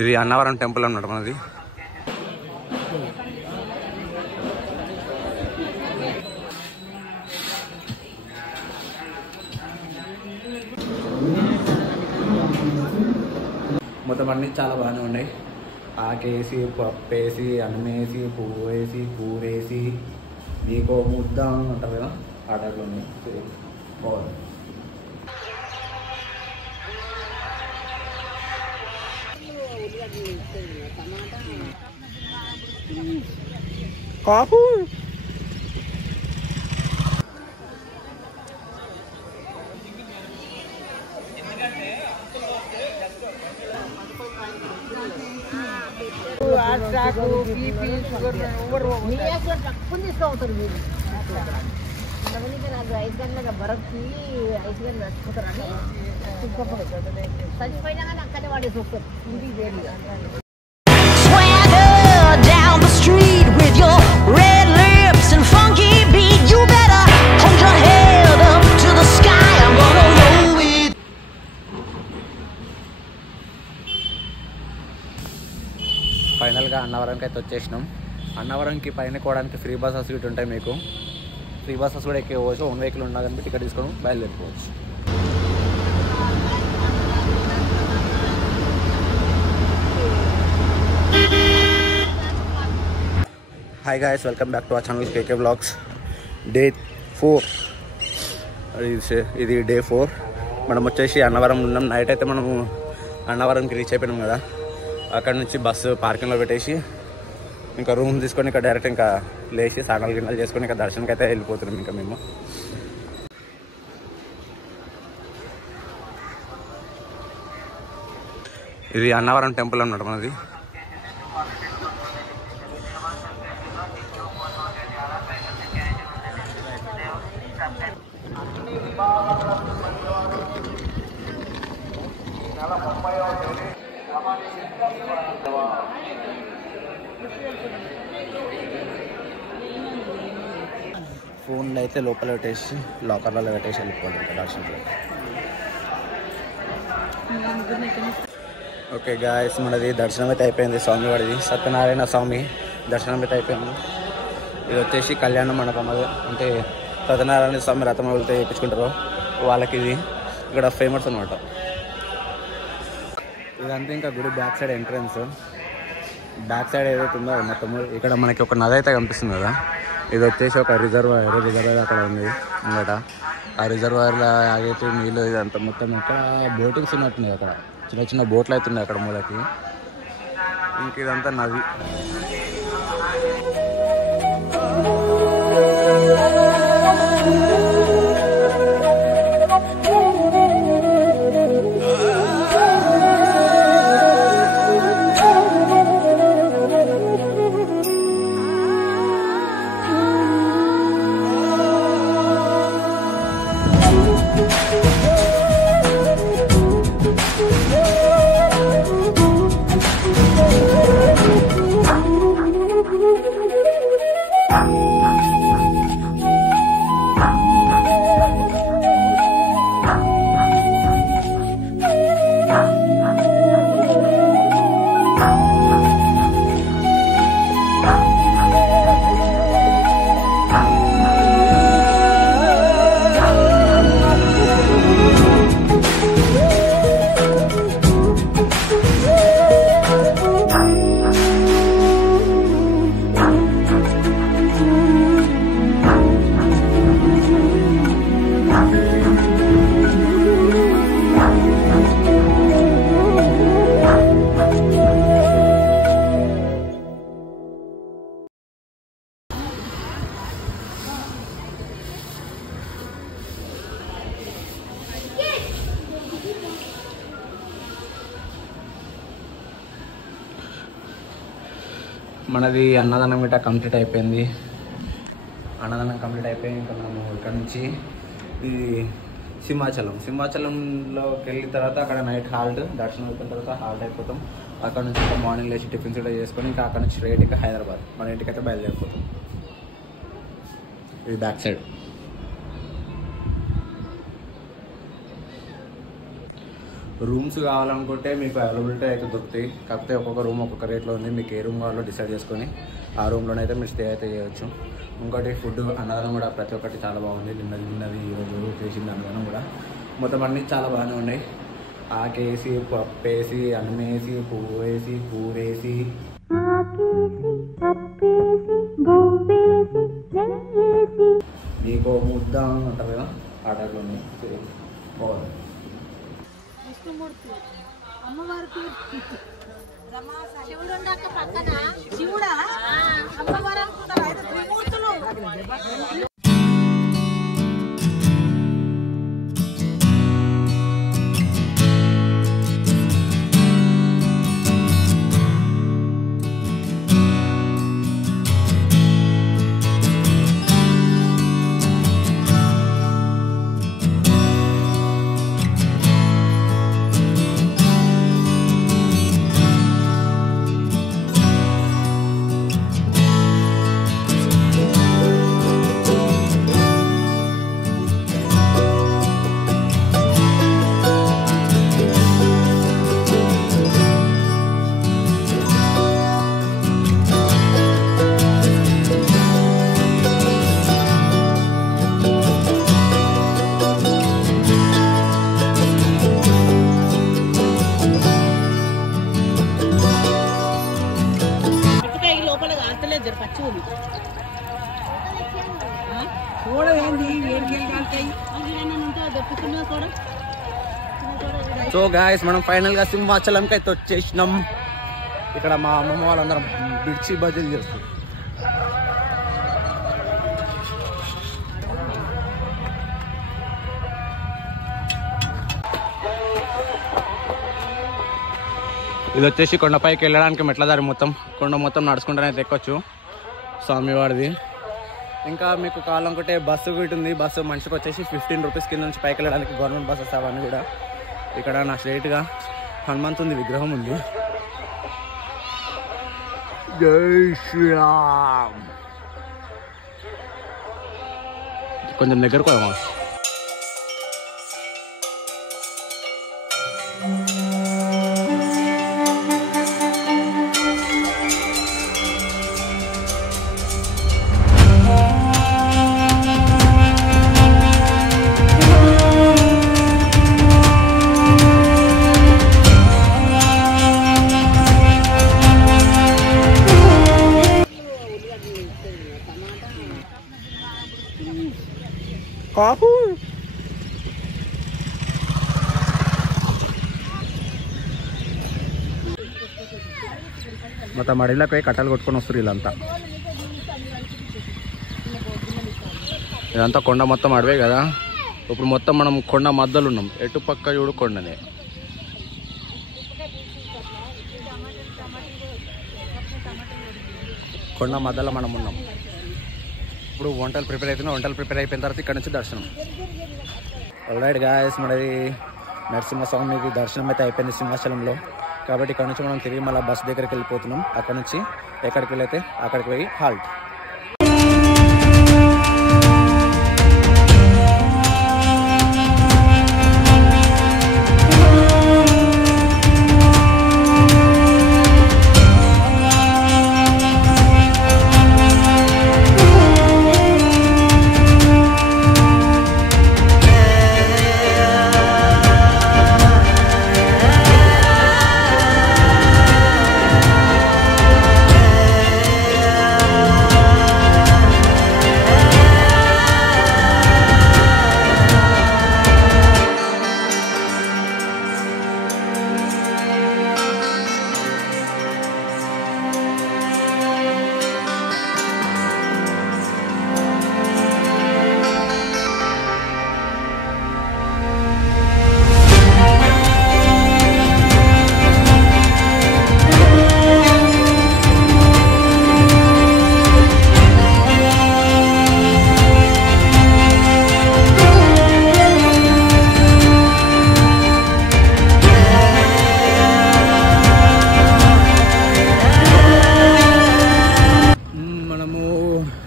ఇది అన్నవరం టెంపుల్ అన్నమాట మనది. మొత్తం అన్నీ చాలా బాగానే ఉన్నాయి. ఆకేసి, పప్పు వేసి, అన్నం వేసి, పువ్వు వేసి, కూరేసి, నీకో ముద్ద అంటారు కదా, ఆ టైప్లో ఉన్నాయి. బాగుంది. కాపు బీపీ షుగర్ తీసుకోవుతారు మీరు. నాకు 5 గంటల బరక్కి 5 గంటలు నచ్చిపోతారని చచ్చిపోయినా కానీ అక్కడే వాడేసి వస్తారు ఇంటికి వేడిగా. ఫైనల్గా అన్నవరంకి అయితే వచ్చేసినాం. అన్నవరంకి పైన కోవడానికి ఫ్రీ బస్సెస్ ఇటు ఉంటాయి. మీకు ఫ్రీ బస్సెస్ కూడా ఎక్కిపోవచ్చు. ఓన్ వెహికల్ ఉన్నా కానీ టికెట్ తీసుకొని బయలుదేరిపోవచ్చు. Hi guys, welcome back to our channel KK blogs. Day 4 ఇది డే 4. మనం వచ్చేసి అన్నవరం ఉన్నాం. నైట్ అయితే మనము అన్నవరంకి రీచ్ అయిపోయినాం కదా. అక్కడ నుంచి బస్సు పార్కింగ్లో పెట్టేసి ఇంకా రూమ్ తీసుకొని ఇంకా డైరెక్ట్ ఇంకా లేచి స్నానాలు గిన్నెలు చేసుకొని ఇంకా దర్శనంకి అయితే వెళ్ళిపోతున్నాం. ఇంకా మేము ఇది అన్నవరం టెంపుల్ అన్నమాట మనది. ఫోన్లో అయితే లోపల పెట్టేసి లాకర్లలో పెట్టేసి వెళ్ళిపోవాలి ఇంకా దర్శనంలో. ఓకే గాయస్, మనది దర్శనం అయితే అయిపోయింది. స్వామివాడిది సత్యనారాయణ స్వామి దర్శనం అయితే అయిపోయింది. ఇది వచ్చేసి కళ్యాణ మండపం. అది అంటే సత్యనారాయణ స్వామి రథం వెళ్తే చేయించుకుంటారు వాళ్ళకి ఇది ఇక్కడ ఫేమస్ అనమాట. ఇదంతా ఇంకా గుడి back side entrance. Back side ఏదైతే ఉందో మొత్తము ఇక్కడ మనకి ఒక నది అయితే కనిపిస్తుంది కదా. ఇది వచ్చేసి ఒక రిజర్వాయర్ అక్కడ ఉంది అనమాట. ఆ రిజర్వాయర్లో ఆగైతే నీళ్ళు ఇదంతా మొత్తం ఇక్కడ బోటింగ్స్ ఉన్నట్టున్నాయి. అక్కడ చిన్న చిన్న బోట్లు అయితే ఉన్నాయి అక్కడ మూలకి. ఇంక ఇదంతా నది. మనది అన్నదానం గిట్ట కంప్లీట్ అయిపోయింది. అన్నదానం కంప్లీట్ అయిపోయి ఇంకా మనము ఇక్కడ నుంచి ఇది సింహాచలంలోకి వెళ్ళిన తర్వాత అక్కడ నైట్ హాల్ట్, దర్శనం అయిపోయిన తర్వాత హాల్ట్ అయిపోతాం. అక్కడ నుంచి ఇంకా మార్నింగ్ లేచి టిఫిన్స్ కూడా చేసుకొని ఇంకా అక్కడ నుంచి స్ట్రైట్ ఇంకా హైదరాబాద్ మన ఇంటికైతే బయలుదేరిపోతాం. ఇది బ్యాక్ సైడ్. రూమ్స్ కావాలనుకుంటే మీకు అవైలబిలిటీ అయితే దొరుకుతాయి. కాకపోతే ఒక్కొక్క రూమ్ ఒక్కొక్క రేట్లో ఉంది. మీకు ఏ రూమ్ కావాలో డిసైడ్ చేసుకొని ఆ రూమ్లోనే అయితే మీరు స్టే అయితే చేయవచ్చు. ఇంకోటి ఫుడ్ అన్నదానం కూడా ప్రతి ఒక్కటి చాలా బాగుంది. నిన్నది ఈరోజు చేసింది అన్నదానం కూడా మొత్తం అన్నీ చాలా బాగానే ఉన్నాయి. ఆకేసి పప్పేసి అన్నమేసి పువ్వు వేసి కూరేసి మీకు ముద్ద అంటారు కదా ఆ టైప్లో ఉంది. బాగుంది. విష్ణుమూర్తి అమ్మవారికి శివుడు ఉన్నాక పక్కన శివుడా అమ్మవారు అనుకుంటారు. అయితే త్రిమూర్తులు. సో గాయస్ మనం ఫైనల్గా సింహాచలంకి అయితే వచ్చేసినాం. ఇక్కడ మా అమ్మమ్మ వాళ్ళందరం బిడ్చి బజ్జీలు చేస్తారు. ఇది వచ్చేసి కొండపైకి వెళ్ళడానికి మెట్ల దారి మొత్తం కొండ మొత్తం నడుచుకుంటూనే ఎక్కొచ్చు స్వామివాడిది. ఇంకా మీకు కావాలనుకుంటే బస్సు కూడా ఉంది. బస్సు మనిషికి వచ్చేసి 15 రూపీస్ కింద నుంచి పైకి వెళ్ళడానికి గవర్నమెంట్ బస్సెస్ అవన్నీ కూడా. ఇక్కడ నా స్ట్రైట్గా హనుమంతుంది విగ్రహం ఉంది. జై శ్రీరామ్. కొంచెం దగ్గరకు పోదామా? కాకు మొత్తం అడవిలోకి పోయి కట్టలు కొట్టుకొని వస్తారు వీళ్ళంతా. ఇదంతా కొండ మొత్తం అడవే కదా. ఇప్పుడు మొత్తం మనం కొండ మధ్యలో ఉన్నాం. ఎటు పక్క చూడు కొండనే. కొండ మధ్యలో మనం ఉన్నాం. ఇప్పుడు వంటలు ప్రిపేర్ అవుతున్నాం. వంటలు ప్రిపేర్ అయిపోయిన తర్వాత ఇక్కడ నుంచి దర్శనం. ఆల్రైట్ గాయస్, మనది నరసింహస్వామికి దర్శనం అయితే అయిపోయింది సింహాచలంలో. కాబట్టి ఇక్కడ నుంచి మనం తిరిగి మళ్ళీ బస్ దగ్గరికి వెళ్ళిపోతున్నాం. అక్కడ నుంచి ఎక్కడికి వెళ్ళైతే అక్కడికి పోయి హాల్ట్.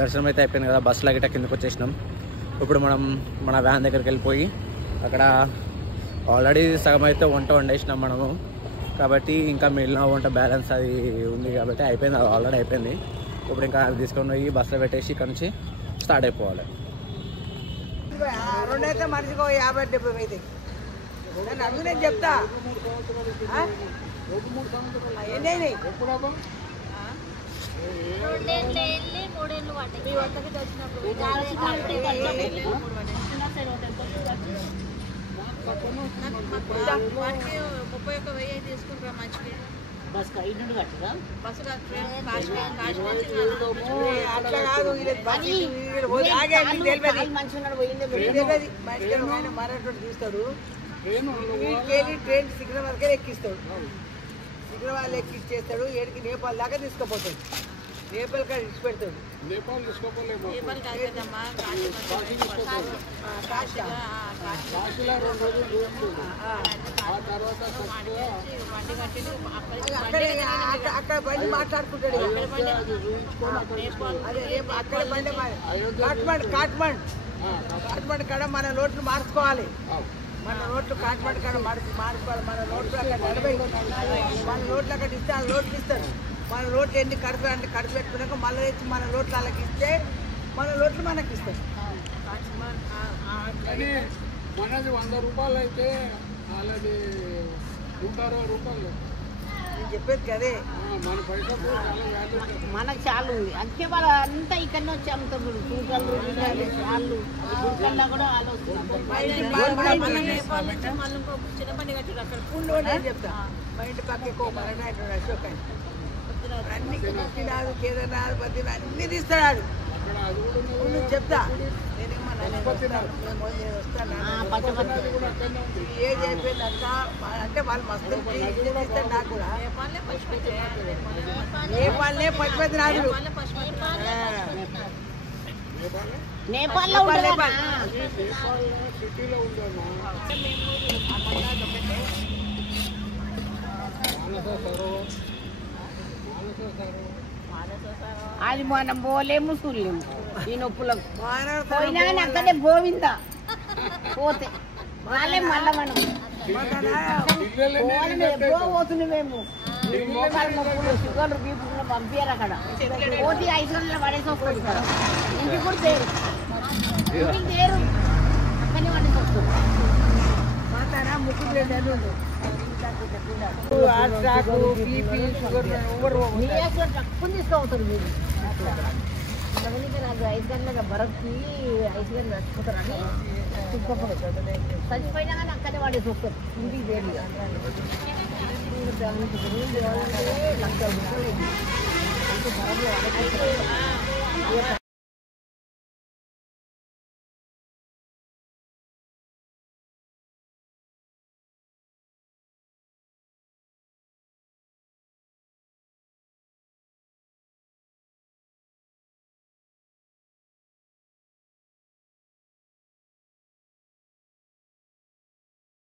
దర్శనం అయితే అయిపోయింది కదా. బస్సులో గిట్ట కిందకు వచ్చేసినాం. ఇప్పుడు మనం మన వ్యాన్ దగ్గరికి వెళ్ళిపోయి అక్కడ ఆల్రెడీ సగం అయితే వంట వండేసినాం మనము, కాబట్టి ఇంకా మిగిలిన వంట బ్యాలెన్స్ అది ఉంది కాబట్టి అయిపోయింది, అది ఆల్రెడీ అయిపోయింది. ఇప్పుడు ఇంకా అది తీసుకొని పోయి బస్సులో పెట్టేసి ఇక్కడ నుంచి స్టార్ట్ అయిపోవాలి. రెండైతే మనిషికి 50-70 అయితే అడుగు నేను చెప్తా. ఎన్ని వాటికి 31,000 తీసుకుంటారా మంచిది. బస్సు అట్లా కాదు, మరాఠోడు తీస్తాడు, ట్రైన్ సికింద్రాబాద్కే ఎక్కిస్తాడు, సికింద్రాబాద్ ఎక్కిచ్చేస్తాడు, ఏడికి నేపాల్ దాకా తీసుకుపోతాడు, నేపాల్ కాడ ఇచ్చి పెడతాడు. అక్కడ బండి మాట్లాడుకుంటాడు, అక్కడ బండి కాట్మండ్ కాడ మన నోట్లు మార్చుకోవాలి, మన నోట్లు కాట్మండ్ కాడ మార్చుకోవాలి, మన నోట్లు అక్కడ 40 మన నోట్లు అక్కడ ఇస్తే ఆ నోట్లు ఇస్తారు, మన నోట్లు ఎన్ని కడుపు అంటే కడుపు పెట్టుకున్నాక మళ్ళీ తెచ్చి మన నోట్లు వాళ్ళకి ఇస్తే మన నోట్లు మనకి ఇస్తారు. కానీ మనది 100 రూపాయలు అయితే వాళ్ళది 160 రూపాయలు. నేను చెప్పేది కదే, మన పైసలు మనకు చాలా ఉంది, అందుకే వాళ్ళు అంతా ఇక్కడనే వచ్చి అమ్ముతారు. తూకలు చాలు తూకల్లో కూడా వాళ్ళు చెప్తా. మా ఇంటి పక్కకు మరణాడు అశోక్ అని అన్ని తినాడు, కేదార్నాథ్ బద్రీనాథ్ అన్ని తీస్తాడు. చెప్తా నేనేమన్నా నేను వస్తాను, ఏజ్ అయిపోయింది అంతా అంటే వాళ్ళు మస్తు తీస్తారు. నాకు కూడా నేపాల్నే పశుపతినాథుడు, నేపాల్లో సిటీలో ఉందమ్మా. అది మనం పోలేము చూడలేము ఈ నొప్పులకు. పోయినా అక్కడే గోవిందా పోతే వాళ్ళే మళ్ళా మనం పోతుంది. మేము నొప్పులు షుగర్ బీపీ పంపించారు అక్కడ పోతే 5 గంటల పడేసి వస్తుంది కదా, ఇంటికి కూడా తేరు, ఇంటికి తేరు అక్కడనే పడేసి వస్తుంది. ముక్కు తక్కువ తీసుకోవుతారు మీరు. అందుకే నాకు 5 గంటల బరక్కి 5 గంటలు చచ్చిపోతారని చచ్చిపోయినా కానీ అక్కడే వాడేసి వస్తారు ఇంటికి తేలి. లక్ష రూపాయలు